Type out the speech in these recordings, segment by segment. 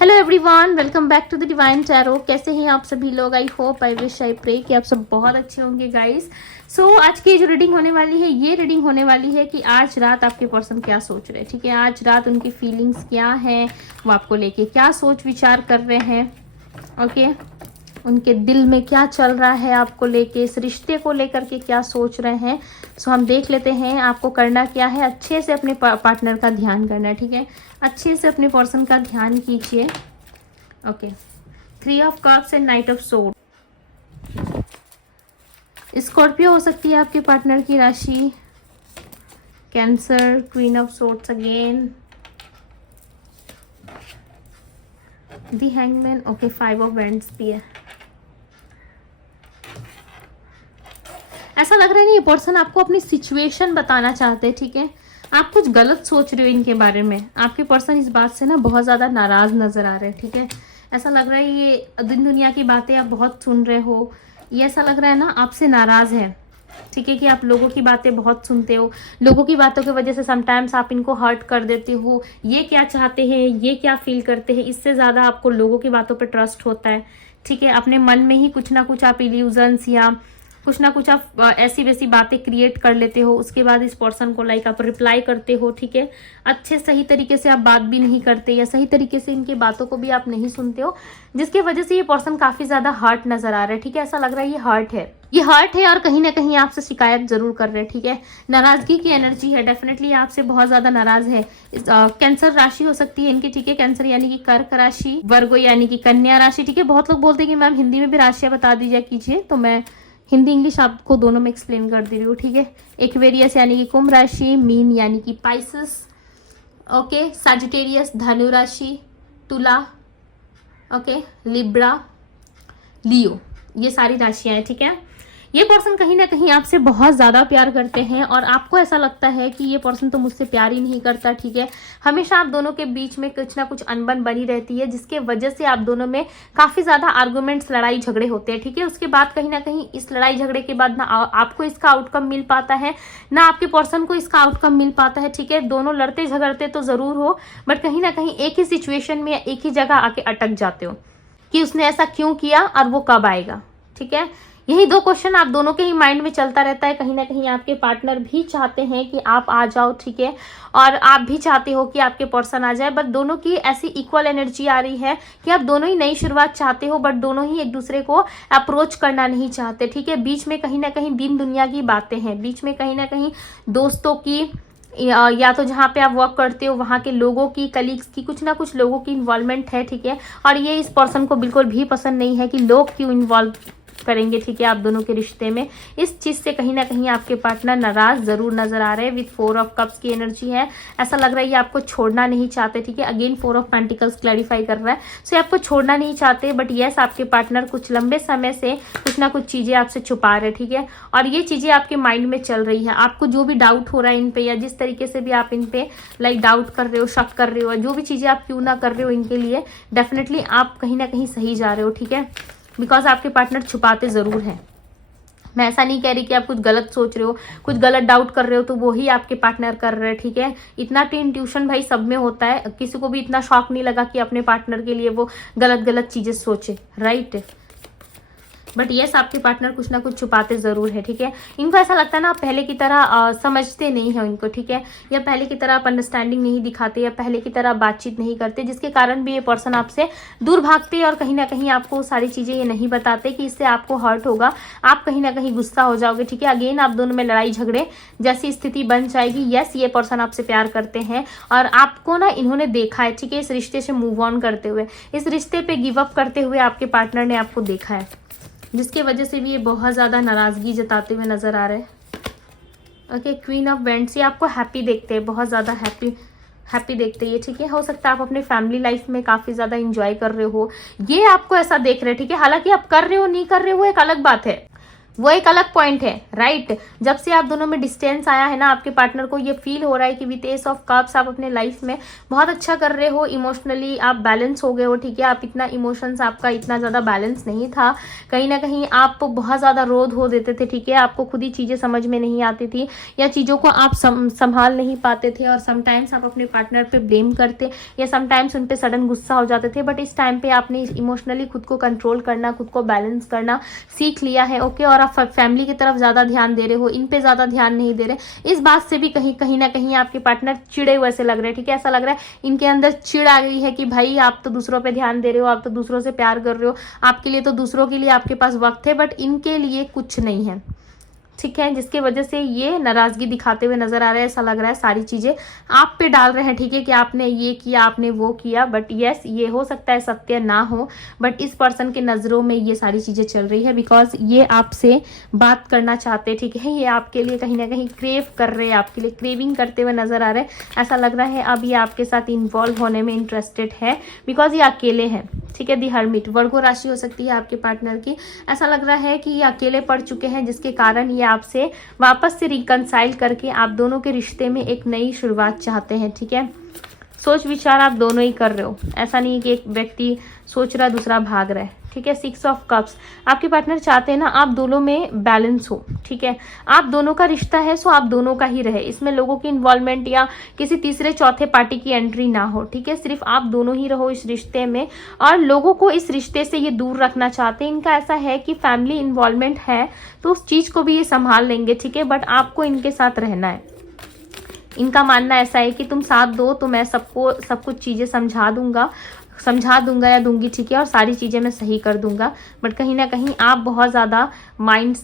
Hello everyone, welcome back to the divine tarot. कैसे हैं आप सभी लोग? I hope, I wish, I pray कि आप सब बहुत अच्छे होंगे गाइस। सो आज की जो रीडिंग होने वाली है, ये रीडिंग होने वाली है कि आज रात आपके पर्सन क्या सोच रहे हैं। ठीक है, आज रात उनकी फीलिंग्स क्या हैं, वो आपको लेके क्या सोच विचार कर रहे हैं। ओके, उनके दिल में क्या चल रहा है आपको लेके, इस रिश्ते को लेकर के क्या सोच रहे हैं। सो हम देख लेते हैं आपको करना क्या है। अच्छे से अपने पार्टनर का ध्यान करना है। ठीक है, अच्छे से अपने पर्सन का ध्यान कीजिए। Okay, 3 of cups and night of sword. Scorpio हो सकती है आपके पार्टनर की राशि, cancer, queen of swords again, the hangman. Okay, 5 of wands भी है। ऐसा लग रहा है ना ये पर्सन आपको अपनी सिचुएशन बताना चाहते हैं। ठीक है, आप कुछ गलत सोच रहे हो इनके बारे में। आपके पर्सन इस बात से ना बहुत ज़्यादा नाराज़ नज़र आ रहे हैं। ठीक है, ऐसा लग रहा है ये दिन दुनिया की बातें आप बहुत सुन रहे हो। ये ऐसा लग रहा है ना आपसे नाराज़ है। ठीक है, कि आप लोगों की बातें बहुत सुनते हो, लोगों की बातों की वजह से समटाइम्स आप इनको हर्ट कर देते हो। ये क्या चाहते हैं, ये क्या फील करते हैं, इससे ज़्यादा आपको लोगों की बातों पर ट्रस्ट होता है। ठीक है, अपने मन में ही कुछ ना कुछ आप इल्यूजन्स या कुछ ना कुछ आप ऐसी वैसी बातें क्रिएट कर लेते हो। उसके बाद इस पर्सन को लाइक आप रिप्लाई करते हो। ठीक है, अच्छे सही तरीके से आप बात भी नहीं करते या सही तरीके से इनकी बातों को भी आप नहीं सुनते हो, जिसकी वजह से ये पर्सन काफी ज्यादा हर्ट नजर आ रहा है। ठीक है, ऐसा लग रहा है ये हर्ट है, ये हर्ट है और कहीं ना कहीं आपसे शिकायत जरूर कर रहे हैं। ठीक है, नाराजगी की एनर्जी है, डेफिनेटली आपसे बहुत ज्यादा नाराज है। कैंसर राशि हो सकती है इनकी। ठीक है, कैंसर यानी कि कर्क राशि, वर्गो यानी कि कन्या राशि। ठीक है, बहुत लोग बोलते हैं कि मैम हिंदी में भी राशियां बता दीजिए कीजिए, तो मैं हिंदी इंग्लिश आपको दोनों में एक्सप्लेन कर दे रही हूँ। ठीक है, एक्वेरियस यानी कि कुंभ राशि, मीन यानी कि पाइसेस, ओके, सजिटेरियस धनु राशि, तुला, ओके, लिब्रा, लियो, ये सारी राशियां हैं। ठीक है, ये पर्सन कहीं ना कहीं आपसे बहुत ज़्यादा प्यार करते हैं और आपको ऐसा लगता है कि ये पर्सन तो मुझसे प्यार ही नहीं करता। ठीक है, हमेशा आप दोनों के बीच में कुछ ना कुछ अनबन बनी रहती है, जिसके वजह से आप दोनों में काफ़ी ज़्यादा आर्गूमेंट्स, लड़ाई झगड़े होते हैं। ठीक है, उसके बाद कहीं ना कहीं इस लड़ाई झगड़े के बाद ना आपको इसका आउटकम मिल पाता है, ना आपके पर्सन को इसका आउटकम मिल पाता है। ठीक है, दोनों लड़ते झगड़ते तो ज़रूर हो, बट कहीं ना कहीं एक ही सिचुएशन में एक ही जगह आके अटक जाते हो कि उसने ऐसा क्यों किया और वो कब आएगा। ठीक है, यही 2 क्वेश्चन आप दोनों के ही माइंड में चलता रहता है। कहीं ना कहीं आपके पार्टनर भी चाहते हैं कि आप आ जाओ। ठीक है, और आप भी चाहते हो कि आपके पर्सन आ जाए, बट दोनों की ऐसी इक्वल एनर्जी आ रही है कि आप दोनों ही नई शुरुआत चाहते हो, बट दोनों ही एक दूसरे को अप्रोच करना नहीं चाहते। ठीक है, बीच में कहीं ना कहीं दिन दुनिया की बातें हैं, बीच में कहीं ना कहीं दोस्तों की या तो जहाँ पे आप वर्क करते हो वहाँ के लोगों की, कलीग्स की, कुछ ना कुछ लोगों की इन्वॉल्वमेंट है। ठीक है, और ये इस पर्सन को बिल्कुल भी पसंद नहीं है कि लोग क्यों इन्वॉल्व करेंगे। ठीक है, आप दोनों के रिश्ते में इस चीज से कहीं ना कहीं आपके पार्टनर नाराज जरूर नजर आ रहे हैं। विद 4 ऑफ कप्स की एनर्जी है, ऐसा लग रहा है ये आपको छोड़ना नहीं चाहते। ठीक है, अगेन 4 ऑफ पेंटिकल्स क्लैरिफाई कर रहा है। सो आपको छोड़ना नहीं चाहते, बट यस आपके पार्टनर कुछ लंबे समय से कुछ ना कुछ चीजें आपसे छुपा रहे हैं। ठीक है, और ये चीजें आपके माइंड में चल रही है। आपको जो भी डाउट हो रहा है इन पे, या जिस तरीके से भी आप इन पे लाइक डाउट कर रहे हो, शक कर रहे हो, जो भी चीजें आप क्यों ना कर रहे हो इनके लिए, डेफिनेटली आप कहीं ना कहीं सही जा रहे हो। ठीक है, बिकॉज आपके पार्टनर छुपाते जरूर हैं। मैं ऐसा नहीं कह रही कि आप कुछ गलत सोच रहे हो, कुछ गलत डाउट कर रहे हो, तो वही आपके पार्टनर कर रहे हैं। ठीक है, इतना इंट्यूशन भाई सब में होता है, किसी को भी इतना शौक नहीं लगा कि अपने पार्टनर के लिए वो गलत गलत चीजें सोचे, राइट। बट यस आपके पार्टनर कुछ ना कुछ छुपाते जरूर है। ठीक है, इनको ऐसा लगता है ना आप पहले की तरह समझते नहीं है इनको। ठीक है, या पहले की तरह आप अंडरस्टैंडिंग नहीं दिखाते, या पहले की तरह बातचीत नहीं करते, जिसके कारण भी ये पर्सन आपसे दूर भागते और कहीं ना कहीं आपको सारी चीजें ये नहीं बताते कि इससे आपको हर्ट होगा, आप कहीं ना कहीं गुस्सा हो जाओगे। ठीक है, अगेन आप दोनों में लड़ाई झगड़े जैसी स्थिति बन जाएगी। यस ये पर्सन आपसे प्यार करते हैं और आपको ना इन्होंने देखा है। ठीक है, इस रिश्ते से मूव ऑन करते हुए, इस रिश्ते पे गिव अप करते हुए आपके पार्टनर ने आपको देखा है, जिसके वजह से भी ये बहुत ज़्यादा नाराज़गी जताते हुए नज़र आ रहे हैं। ओके, क्वीन ऑफ वेंड्स, ये आपको हैप्पी देखते हैं, बहुत ज़्यादा हैप्पी देखते हैं। ठीक है, हो सकता है आप अपने फैमिली लाइफ में काफ़ी ज़्यादा इंजॉय कर रहे हो, ये आपको ऐसा देख रहे हैं। ठीक है, हालांकि आप कर रहे हो नहीं कर रहे हो एक अलग बात है, वो एक अलग पॉइंट है, राइट। जब से आप दोनों में डिस्टेंस आया है ना, आपके पार्टनर को ये फील हो रहा है कि विद एस ऑफ कप्स आप अपने लाइफ में बहुत अच्छा कर रहे हो, इमोशनली आप बैलेंस हो गए हो, ठीक है। आप इतना इमोशंस आपका इतना ज़्यादा बैलेंस नहीं था, कहीं ना कहीं आप बहुत ज़्यादा रोध हो देते थे, ठीक है। आपको खुद ही चीज़ें समझ में नहीं आती थी या चीज़ों को आप संभाल नहीं पाते थे, और समटाइम्स आप अपने पार्टनर पे ब्लेम करते या समटाइम्स उन पे सडन गुस्सा हो जाते थे। बट इस टाइम पे आपने इमोशनली खुद को कंट्रोल करना, खुद को बैलेंस करना सीख लिया है, ओके। और आप फैमिली की तरफ ज़्यादा ध्यान दे रहे हो, इन पे ज़्यादा ध्यान नहीं दे रहे। इस बात से भी कहीं ना कहीं आपके पार्टनर चिड़े हुए से लग रहे हैं, ठीक है। ऐसा लग रहा है इनके अंदर चिड़ आ गई है कि भाई आप तो दूसरों पे ध्यान दे रहे हो, आप तो दूसरों से प्यार कर रहे हो, आपके लिए तो दूसरों के लिए आपके पास वक्त है, बट इनके लिए कुछ नहीं है, ठीक है। जिसकी वजह से ये नाराजगी दिखाते हुए नजर आ रहा है। ऐसा लग रहा है सारी चीजें आप पे डाल रहे हैं, ठीक है, कि आपने ये किया, आपने वो किया। बट यस, ये हो सकता है सत्य ना हो, बट इस पर्सन के नजरों में ये सारी चीजें चल रही है, बिकॉज ये आपसे बात करना चाहते, ठीक है। ये आपके लिए कहीं ना कहीं क्रेव कर रहे हैं, आपके लिए क्रेविंग करते हुए नजर आ रहे हैं। ऐसा लग रहा है अब ये आपके साथ इन्वॉल्व होने में इंटरेस्टेड है, बिकॉज ये अकेले हैं, ठीक है। दी हर्मिट वर्गो राशि हो सकती है आपके पार्टनर की। ऐसा लग रहा है कि ये अकेले पड़ चुके हैं, जिसके कारण ये आपसे वापस से रिकंसाइल करके आप दोनों के रिश्ते में एक नई शुरुआत चाहते हैं, ठीक है। सोच विचार आप दोनों ही कर रहे हो, ऐसा नहीं है कि एक व्यक्ति सोच रहा दूसरा भाग रहा है, ठीक है। 6 ऑफ कप्स आपके पार्टनर चाहते हैं ना आप दोनों में बैलेंस हो, ठीक है। आप दोनों का रिश्ता है, सो आप दोनों का ही रहे, इसमें लोगों की इन्वॉल्वमेंट या किसी तीसरे चौथे पार्टी की एंट्री ना हो, ठीक है। सिर्फ आप दोनों ही रहो इस रिश्ते में, और लोगों को इस रिश्ते से ये दूर रखना चाहते हैं। इनका ऐसा है कि फैमिली इन्वॉल्वमेंट है तो उस चीज को भी ये संभाल लेंगे, ठीक है, बट आपको इनके साथ रहना है। इनका मानना ऐसा है कि तुम साथ दो तो मैं सबको सब कुछ चीजें समझा दूंगा या दूंगी, ठीक है, और सारी चीजें मैं सही कर दूंगा। बट कहीं ना कहीं आप बहुत ज्यादा माइंड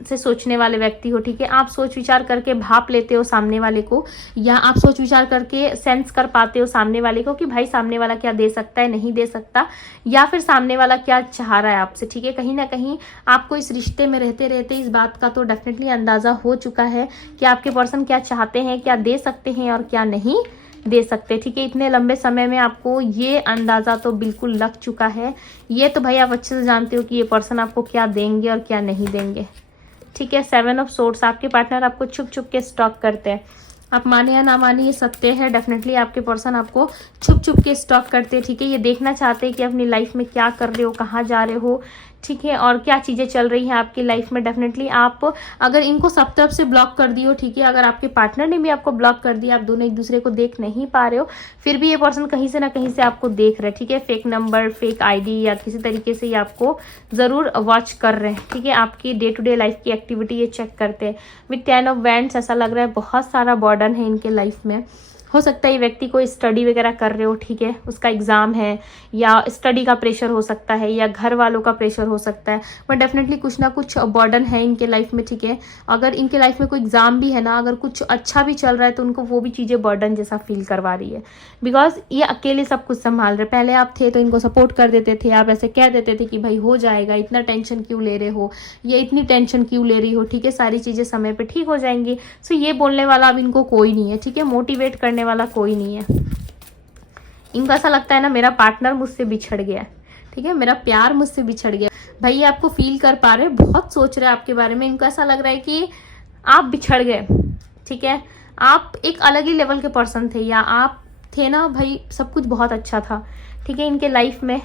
से सोचने वाले व्यक्ति हो, ठीक है। आप सोच विचार करके भाप लेते हो सामने वाले को, या आप सोच विचार करके सेंस कर पाते हो सामने वाले को कि भाई सामने वाला क्या दे सकता है, नहीं दे सकता, या फिर सामने वाला क्या चाह रहा है आपसे, ठीक है। कहीं ना कहीं आपको इस रिश्ते में रहते रहते इस बात का तो डेफिनेटली अंदाजा हो चुका है कि आपके पर्सन क्या चाहते हैं, क्या दे सकते हैं और क्या नहीं दे सकते, ठीक है। इतने लंबे समय में आपको ये अंदाजा तो बिल्कुल लग चुका है। ये तो भाई आप अच्छे से जानते हो कि ये पर्सन आपको क्या देंगे और क्या नहीं देंगे, ठीक है। 7 ऑफ सोर्ड्स आपके पार्टनर आपको छुप छुप के स्टॉक करते हैं, आप माने या ना माने ये सत्य है। डेफिनेटली आपके पर्सन आपको छुप छुप के स्टॉक करते हैं, ठीक है। ये देखना चाहते हैं कि अपनी लाइफ में क्या कर रहे हो, कहाँ जा रहे हो, ठीक है, और क्या चीज़ें चल रही हैं आपकी लाइफ में। डेफिनेटली आप अगर इनको सब तरफ से ब्लॉक कर दियो, ठीक है, अगर आपके पार्टनर ने भी आपको ब्लॉक कर दिया, आप दोनों एक दूसरे को देख नहीं पा रहे हो, फिर भी ये पर्सन कहीं से ना कहीं से आपको देख रहे हैं, ठीक है। फेक नंबर, फेक आईडी या किसी तरीके से ये आपको ज़रूर वॉच कर रहे हैं, ठीक है। आपकी डे टू डे लाइफ की एक्टिविटी ये चेक करते हैं। विद 10 ऑफ वैंड्स ऐसा लग रहा है बहुत सारा बर्डन है इनके लाइफ में। हो सकता है ये व्यक्ति कोई स्टडी वगैरह कर रहे हो, ठीक है, उसका एग्जाम है या स्टडी का प्रेशर हो सकता है या घर वालों का प्रेशर हो सकता है, बट डेफिनेटली कुछ ना कुछ बर्डन है इनके लाइफ में, ठीक है। अगर इनके लाइफ में कोई एग्जाम भी है ना, अगर कुछ अच्छा भी चल रहा है तो उनको वो भी चीज़ें बर्डन जैसा फील करवा रही है, बिकॉज ये अकेले सब कुछ संभाल रहे। पहले आप थे तो इनको सपोर्ट कर देते थे, आप ऐसे कह देते थे कि भाई हो जाएगा, इतना टेंशन क्यों ले रहे हो, ये इतनी टेंशन क्यों ले रही हो, ठीक है, सारी चीज़ें समय पर ठीक हो जाएंगी। सो ये बोलने वाला अब इनको कोई नहीं है, ठीक है, मोटिवेट करने वाला कोई नहीं है। इनको ऐसा लगता है ना मेरा पार्टनर मुझसे बिछड़ गया, ठीक है, मेरा प्यार मुझसे बिछड़ गया। भाई ये आपको फील कर पा रहे, बहुत सोच रहे हैं आपके बारे में। इनको ऐसा लग रहा है कि आप बिछड़ गए, ठीक है, आप एक अलग ही लेवल के पर्सन थे, या आप थे ना भाई सब कुछ बहुत अच्छा था, ठीक है, इनके लाइफ में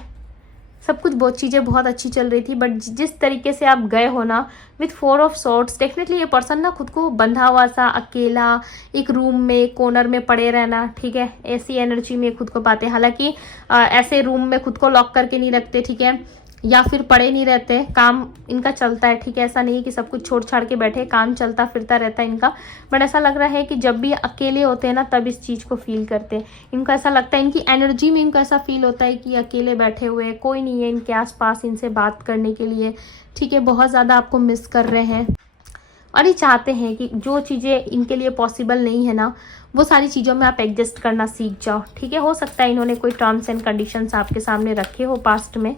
सब कुछ बहुत चीज़ें बहुत अच्छी चल रही थी, बट जिस तरीके से आप गए हो ना विथ 4 ऑफ सॉर्ड्स, डेफिनेटली ये पर्सन ना खुद को बंधा हुआ सा अकेला एक रूम में कोनर में पड़े रहना, ठीक है, ऐसी एनर्जी में खुद को पाते। हालांकि ऐसे रूम में खुद को लॉक करके नहीं रखते, ठीक है, या फिर पड़े नहीं रहते, काम इनका चलता है, ठीक है। ऐसा नहीं है कि सब कुछ छोड़ छाड़ के बैठे, काम चलता फिरता रहता है इनका, बट ऐसा लग रहा है कि जब भी अकेले होते हैं ना तब इस चीज़ को फील करते हैं। इनको ऐसा लगता है, इनकी एनर्जी में इनको ऐसा फील होता है कि अकेले बैठे हुए हैं, कोई नहीं है इनके आसपास इनसे बात करने के लिए, ठीक है, बहुत ज़्यादा आपको मिस कर रहे हैं। और ये चाहते हैं कि जो चीज़ें इनके लिए पॉसिबल नहीं है ना वो सारी चीज़ों में आप एडजस्ट करना सीख जाओ, ठीक है। हो सकता है इन्होंने कोई टर्म्स एंड कंडीशंस आपके सामने रखे हो पास्ट में,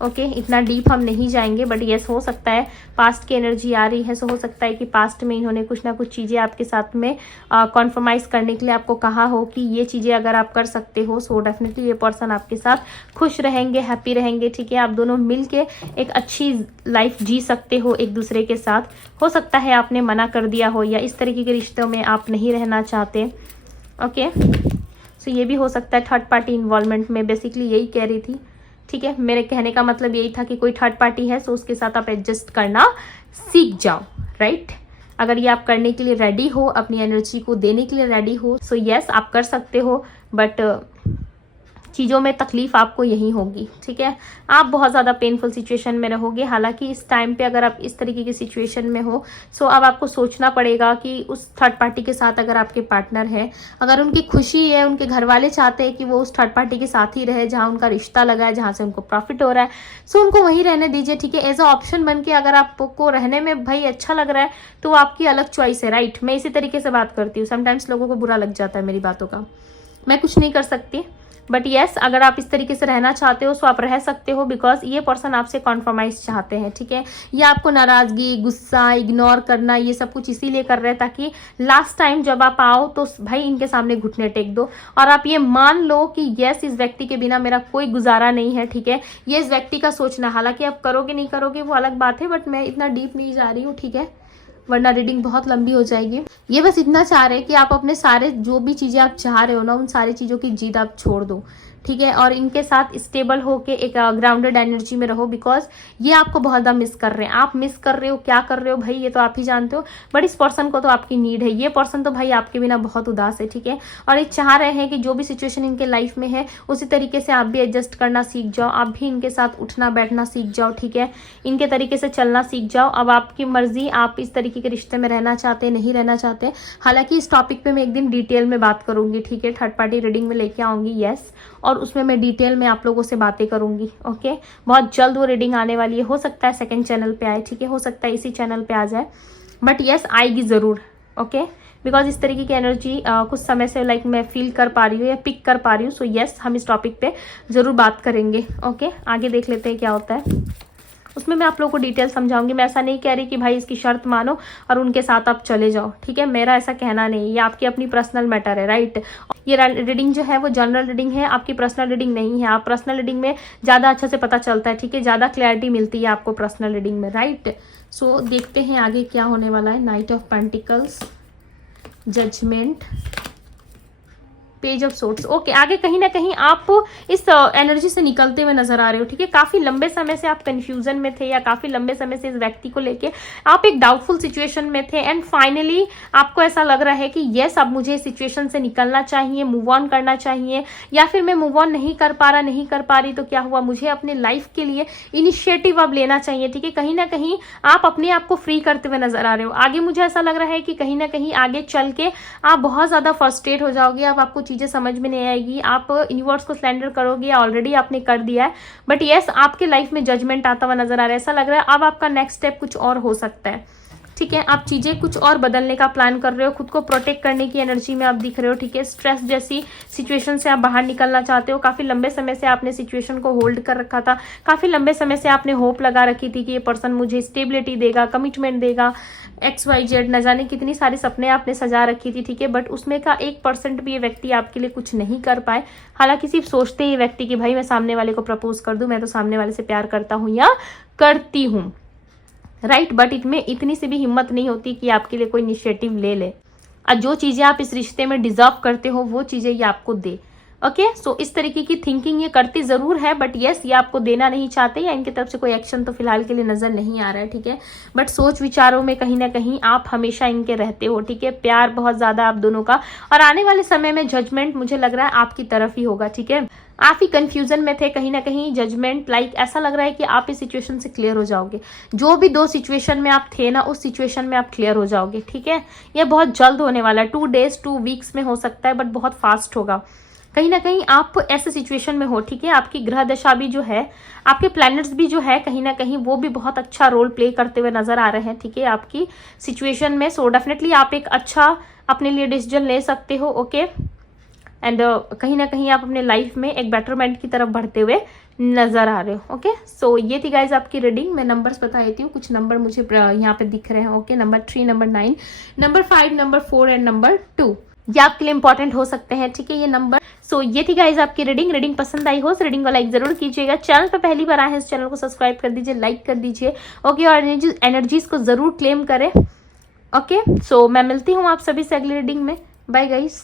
ओके इतना डीप हम नहीं जाएंगे, बट यस हो सकता है पास्ट की एनर्जी आ रही है, सो हो सकता है कि पास्ट में इन्होंने कुछ ना कुछ चीज़ें आपके साथ में कॉन्फर्माइज़ करने के लिए आपको कहा हो कि ये चीज़ें अगर आप कर सकते हो सो डेफिनेटली ये पर्सन आपके साथ खुश रहेंगे, हैप्पी रहेंगे, ठीक है। आप दोनों मिल के एक अच्छी लाइफ जी सकते हो एक दूसरे के साथ। हो सकता है आपने मना कर दिया हो या इस तरीके के रिश्तों में आप नहीं रहना चाहते। ओके सो ये भी हो सकता है थर्ड पार्टी इन्वॉल्वमेंट में, बेसिकली यही कह रही थी, ठीक है। मेरे कहने का मतलब यही था कि कोई थर्ड पार्टी है सो उसके साथ आप एडजस्ट करना सीख जाओ, राइट। अगर ये आप करने के लिए रेडी हो, अपनी एनर्जी को देने के लिए रेडी हो, सो यस आप कर सकते हो, बट चीज़ों में तकलीफ आपको यही होगी, ठीक है। आप बहुत ज़्यादा पेनफुल सिचुएशन में रहोगे। हालांकि इस टाइम पे अगर आप इस तरीके की सिचुएशन में हो सो अब आपको सोचना पड़ेगा कि उस थर्ड पार्टी के साथ अगर आपके पार्टनर है, अगर उनकी खुशी है, उनके घर वाले चाहते हैं कि वो उस थर्ड पार्टी के साथ ही रहे जहाँ उनका रिश्ता लगा है, जहाँ से उनको प्रॉफिट हो रहा है, सो उनको वहीं रहने दीजिए, ठीक है। एज अ ऑप्शन बन के अगर आपको रहने में भाई अच्छा लग रहा है तो आपकी अलग चॉइस है, राइट। मैं इसी तरीके से बात करती हूँ, समटाइम्स लोगों को बुरा लग जाता है मेरी बातों का, मैं कुछ नहीं कर सकती, बट यस अगर आप इस तरीके से रहना चाहते हो सो आप रह सकते हो, बिकॉज ये पर्सन आपसे कॉन्फर्माइज चाहते हैं, ठीक है। ये आपको नाराजगी, गुस्सा, इग्नोर करना ये सब कुछ इसीलिए कर रहे हैं ताकि लास्ट टाइम जब आप आओ तो भाई इनके सामने घुटने टेक दो और आप ये मान लो कि यस इस व्यक्ति के बिना मेरा कोई गुजारा नहीं है, ठीक है। ये इस व्यक्ति का सोचना, हालांकि आप करोगे नहीं करोगे वो अलग बात है, बट मैं इतना डीप नहीं जा रही हूँ, ठीक है, वरना रीडिंग बहुत लंबी हो जाएगी। ये बस इतना चाह रहे हैं कि आप अपने सारे जो भी चीज़ें आप चाह रहे हो ना उन सारी चीज़ों की जिद आप छोड़ दो, ठीक है, और इनके साथ स्टेबल होके एक ग्राउंडेड एनर्जी में रहो, बिकॉज ये आपको बहुत ज़्यादा मिस कर रहे हैं। आप मिस कर रहे हो, क्या कर रहे हो भाई ये तो आप ही जानते हो, बट इस पर्सन को तो आपकी नीड है। ये पर्सन तो भाई आपके बिना बहुत उदास है, ठीक है, और ये चाह रहे हैं कि जो भी सिचुएशन इनके लाइफ में है उसी तरीके से आप भी एडजस्ट करना सीख जाओ, आप भी इनके साथ उठना बैठना सीख जाओ, ठीक है, इनके तरीके से चलना सीख जाओ। अब आपकी मर्जी, आप इस तरीके के रिश्ते में रहना चाहते नहीं रहना चाहते। हालांकि इस टॉपिक पे मैं एक दिन डिटेल में बात करूंगी, ठीक है, थर्ड पार्टी रीडिंग में लेके आऊंगी, यस, और उसमें मैं डिटेल में आप लोगों से बातें करूंगी। ओके बहुत जल्द वो रीडिंग आने वाली है, हो सकता है सेकंड चैनल पे आए, ठीक है, हो सकता है इसी चैनल पे आ जाए, बट यस आएगी ज़रूर। ओके बिकॉज इस तरीके की एनर्जी कुछ समय से लाइक मैं फील कर पा रही हूँ या पिक कर पा रही हूँ, सो यस हम इस टॉपिक पे ज़रूर बात करेंगे। ओके आगे देख लेते हैं क्या होता है, उसमें मैं आप लोगों को डिटेल समझाऊंगी। मैं ऐसा नहीं कह रही कि भाई इसकी शर्त मानो और उनके साथ आप चले जाओ, ठीक है, मेरा ऐसा कहना नहीं, ये आपकी अपनी पर्सनल मैटर है, राइट। ये रीडिंग जो है वो जनरल रीडिंग है, आपकी पर्सनल रीडिंग नहीं है। आप पर्सनल रीडिंग में ज़्यादा अच्छे से पता चलता है, ठीक है, ज़्यादा क्लैरिटी मिलती है आपको पर्सनल रीडिंग में, राइट। सो देखते हैं आगे क्या होने वाला है। Knight of pentacles, judgement, page of swords. Okay आगे कहीं ना कहीं आप इस एनर्जी से निकलते हुए नजर आ रहे हो, ठीक है। काफी लंबे समय से आप कंफ्यूजन में थे या काफी लंबे समय से इस व्यक्ति को लेके आप एक डाउटफुल सिचुएशन में थे, एंड फाइनली आपको ऐसा लग रहा है कि यस अब मुझे इस सिचुएशन से निकलना चाहिए, मूव ऑन करना चाहिए, या फिर मैं मूव ऑन नहीं कर पा रहा, नहीं कर पा रही, तो क्या हुआ, मुझे अपने लाइफ के लिए इनिशिएटिव अब लेना चाहिए, ठीक है। कहीं ना कहीं आप अपने आप को फ्री करते हुए नजर आ रहे हो। आगे मुझे ऐसा लग रहा है कि कहीं ना कहीं आगे चल के आप बहुत ज्यादा फ्रस्ट्रेट हो जाओगे, अब आपको चीजें समझ में नहीं आएगी, आप यूनिवर्स को सरेंडर करोगे, ऑलरेडी आपने कर दिया है, बट यस आपके लाइफ में जजमेंट आता हुआ नजर आ रहा है। ऐसा लग रहा है अब आपका नेक्स्ट स्टेप कुछ और हो सकता है, ठीक है, आप चीजें कुछ और बदलने का प्लान कर रहे हो, खुद को प्रोटेक्ट करने की एनर्जी में आप दिख रहे हो, ठीक है। स्ट्रेस जैसी सिचुएशन से आप बाहर निकलना चाहते हो। काफी लंबे समय से आपने सिचुएशन को होल्ड कर रखा था, काफी लंबे समय से आपने होप लगा रखी थी कि ये पर्सन मुझे स्टेबिलिटी देगा, कमिटमेंट देगा, XYZ न जाने कितनी सारे सपने आपने सजा रखी थी, ठीक है, बट उसमें का 1% भी ये व्यक्ति आपके लिए कुछ नहीं कर पाए। हालांकि सिर्फ सोचते ही व्यक्ति कि भाई मैं सामने वाले को प्रपोज कर दूं, मैं तो सामने वाले से प्यार करता हूं या करती हूं, राइट, बट इनमें इतनी सी भी हिम्मत नहीं होती कि आपके लिए कोई इनिशिएटिव ले ले और जो चीजें आप इस रिश्ते में डिजर्व करते हो वो चीजें ये आपको दे। ओके सो इस तरीके की थिंकिंग ये करती जरूर है, बट यस ये आपको देना नहीं चाहते या इनकी तरफ से कोई एक्शन तो फिलहाल के लिए नजर नहीं आ रहा है, ठीक है, बट सोच विचारों में कहीं ना कहीं आप हमेशा इनके रहते हो, ठीक है। प्यार बहुत ज्यादा आप दोनों का, और आने वाले समय में जजमेंट मुझे लग रहा है आपकी तरफ ही होगा, ठीक है। आप ही कंफ्यूजन में थे, कहीं ना कहीं जजमेंट लाइक ऐसा लग रहा है कि आप इस सिचुएशन से क्लियर हो जाओगे। जो भी 2 सिचुएशन में आप थे ना उस सिचुएशन में आप क्लियर हो जाओगे, ठीक है। ये बहुत जल्द होने वाला है, 2 days 2 weeks में हो सकता है, बट बहुत फास्ट होगा। कहीं ना कहीं आप ऐसे सिचुएशन में हो, ठीक है। आपकी ग्रह दशा भी जो है, आपके प्लैनेट्स भी जो है कहीं ना कहीं वो भी बहुत अच्छा रोल प्ले करते हुए नजर आ रहे हैं, ठीक है, आपकी सिचुएशन में। सो डेफिनेटली आप एक अच्छा अपने लिए डिसीजन ले सकते हो। ओके एंड कहीं ना कहीं आप अपने लाइफ में एक बेटरमेंट की तरफ बढ़ते हुए नजर आ रहे हो। ओके, सो ये थी गाइज आपकी रीडिंग। मैं नंबर्स बता देती हूँ, कुछ नंबर मुझे यहाँ पे दिख रहे हैं। Okay, number 3, number 9, number 5, number 4 and number 2, ये आपके लिए इंपॉर्टेंट हो सकते हैं, ठीक है, ये नंबर। सो ये थी गाइज आपकी रीडिंग पसंद आई हो तो रीडिंग को लाइक जरूर कीजिएगा। चैनल पर पहली बार आए हैं, इस चैनल को सब्सक्राइब कर दीजिए, लाइक कर दीजिए। ओके, और एनर्जीज को जरूर क्लेम करें। ओके, सो मैं मिलती हूँ आप सभी से अगली रीडिंग में। Bye guys.